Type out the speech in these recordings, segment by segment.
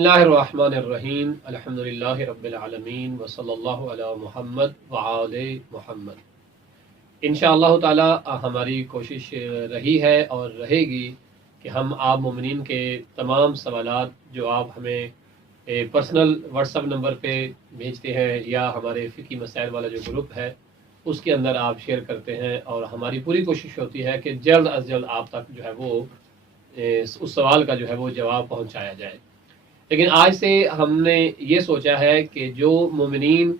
बिस्मिल्लाहिर्रहमानिर्रहीम अल्हम्दुलिल्लाहि रब्बिल आलमीन व सल्लल्लाहु अला मुहम्मद व आले मुहम्मद। इंशाअल्लाह ताला हमारी कोशिश रही है और रहेगी कि हम आप मोमिनीन के तमाम सवालात जो आप हमें पर्सनल व्हाट्सएप नंबर पे भेजते हैं या हमारे फ़िकी मसाइल वाला जो ग्रुप है उसके अंदर आप शेयर करते हैं, और हमारी पूरी कोशिश होती है कि जल्द अज जल्द आप तक जो है वो उस सवाल का जो है वो जवाब पहुंचाया जाए। लेकिन आज से हमने ये सोचा है कि जो मोमिनीन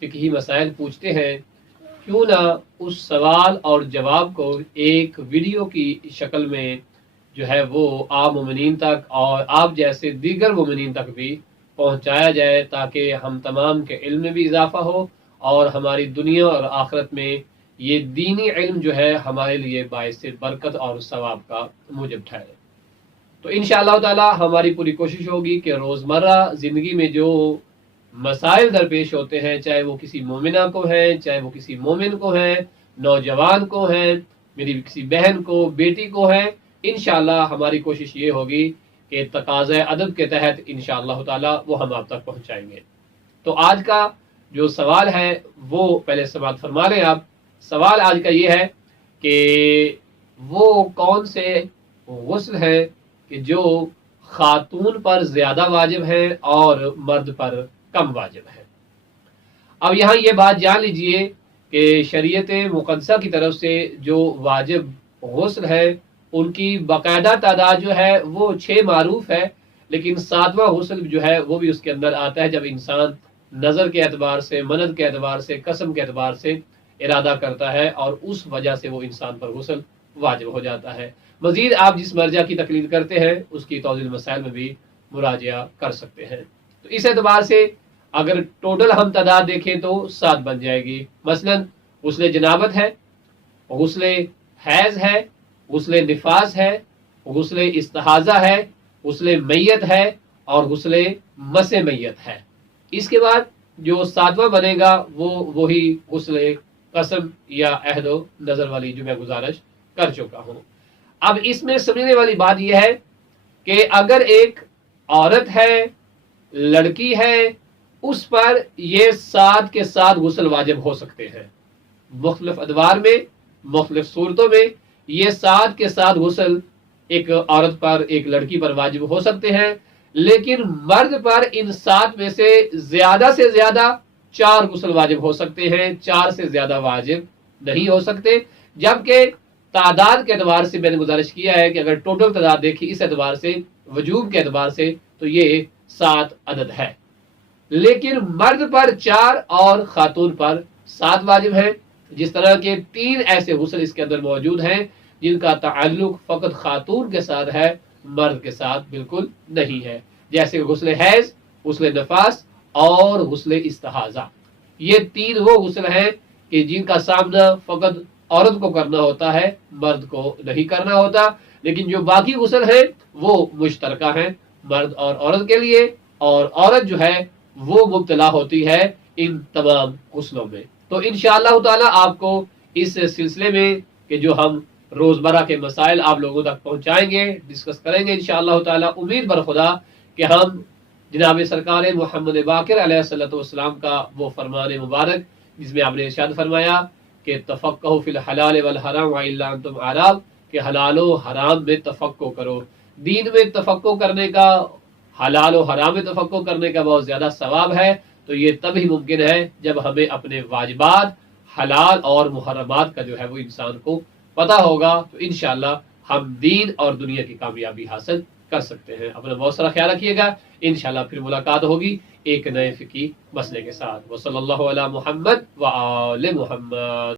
फ़िक़ही मसाइल पूछते हैं, क्यों ना उस सवाल और जवाब को एक वीडियो की शक्ल में जो है वो आप मोमिनीन तक और आप जैसे दीगर मोमिनीन तक भी पहुंचाया जाए, ताकि हम तमाम के इल्म में भी इजाफा हो और हमारी दुनिया और आखिरत में ये दीनी इल्म जो है हमारे लिए बाइस बरकत और सवाब का मूजब ठहरे। तो इंशाअल्लाह ताला हमारी पूरी कोशिश होगी कि रोज़मर्रा ज़िंदगी में जो मसाइल दरपेश होते हैं, चाहे वो किसी मोमिना को है, चाहे वो किसी मोमिन को है, नौजवान को है, मेरी किसी बहन को, बेटी को है, इंशाअल्लाह हमारी कोशिश ये होगी कि तकाज़े अदब के तहत इंशाअल्लाह ताला वो हम आप तक पहुँचाएंगे। तो आज का जो सवाल है वो पहले समाअत फरमा लें आप। सवाल आज का ये है कि वो कौन से गुस्ल है कि जो खातून पर ज्यादा वाजिब है और मर्द पर कम वाजिब है। अब यहाँ ये बात जान लीजिए कि शरीयत मुक़द्दसा की तरफ से जो वाजिब गुस्ल है उनकी बाकायदा तादाद जो है वो 6 मारूफ है, लेकिन 7वां गुस्ल जो है वो भी उसके अंदर आता है जब इंसान नज़र के एतबार से, मनद के एतबार से, कसम के एतबार से इरादा करता है और उस वजह से वो इंसान पर गुस्ल वाजिब हो जाता है। मजीद आप जिस मर्जा की तकलीद करते हैं उसकी तौज़ील मसाइल में भी मुराजिया कर सकते हैं। तो इस एतबार से अगर टोटल हम तादाद देखें तो 7 बन जाएगी। मसलन गुस्ले जनाबत है, गुस्ले हैज़ है, गुस्ले निफास है, गुस्ले इस्तिहाज़ा है, गुस्ले मैयत है और गुस्ले मसे मैयत है। इसके बाद जो 7वां बनेगा वो वही गुस्ले कसम या अहदो नज़र वाली जो मैं गुजारिश कर चुका हूँ। अब इसमें समझने वाली बात यह है कि अगर एक औरत है, लड़की है, उस पर ये 7 के 7 गुस्ल वाजिब हो सकते हैं। मुख्तलिफ अदवार में, मुख्तलिफ सूरतों में ये 7 के 7 गुस्ल एक औरत पर, एक लड़की पर वाजिब हो सकते हैं, लेकिन मर्द पर इन 7 में से ज्यादा 4 गुस्ल वाजिब हो सकते हैं, 4 से ज्यादा वाजिब नहीं हो सकते। जबकि तादाद के एतबार से मैंने गुजारिश किया है कि अगर टोटल तादाद देखी इस एतबार से, वजूब के एतबार से, तो ये 7 अदद है। लेकिन मर्द पर 4 और खातून पर 7 वाजिब है। जिस तरह के 3 ऐसे गुस्ल इसके अंदर मौजूद हैं जिनका ताल्लुक फकत खातून के साथ है, मर्द के साथ बिल्कुल नहीं है, जैसे गुस्ले हैज, गुस्ले नफास और गुस्ले इस्तिहाज़ा। ये 3 वो गुस्ल हैं कि जिनका सामना फकत औरत को करना होता है, मर्द को नहीं करना होता। लेकिन जो बाकी गुस्ल हैं वो मुश्तरका हैं मर्द और औरत के लिए, और औरत जो है वो मुब्तला होती है इन तमाम गुस्लों में। तो इंशाअल्लाह ताला आपको इस सिलसिले में कि जो हम रोज़मर्रा के मसाइल आप लोगों तक पहुँचाएंगे, डिस्कस करेंगे इंशाअल्लाह ताला। उम्मीद बर खुदा कि हम जनाब सरकार मोहम्मद बाक़िर अलैहिस्सलातु वस्सलाम का वो फरमान मुबारक जिसमें आपने इरशाद फरमाया कि तफक्कहु फिल हलाल वल हराम व इल्ला अंतुम आराम, कि हलाल व हराम में तफक्को करो। दीन में तफक्को करने का, हलाल व हराम में तफक्को करने का बहुत ज़्यादा सवाब है। तो ये तभी मुमकिन है जब हमें अपने वाजिबात, हलाल और मुहर्रमात का जो है वो इंसान को पता होगा। तो इंशाअल्लाह हम दीन और दुनिया की कामयाबी हासिल कर सकते हैं। अपना बहुत सारा ख्याल रखिएगा। इंशाअल्लाह फिर मुलाकात होगी एक नए फ़िकी मसले के साथ। वसल्लल्लाहु अला मुहम्मद व आले मुहम्मद।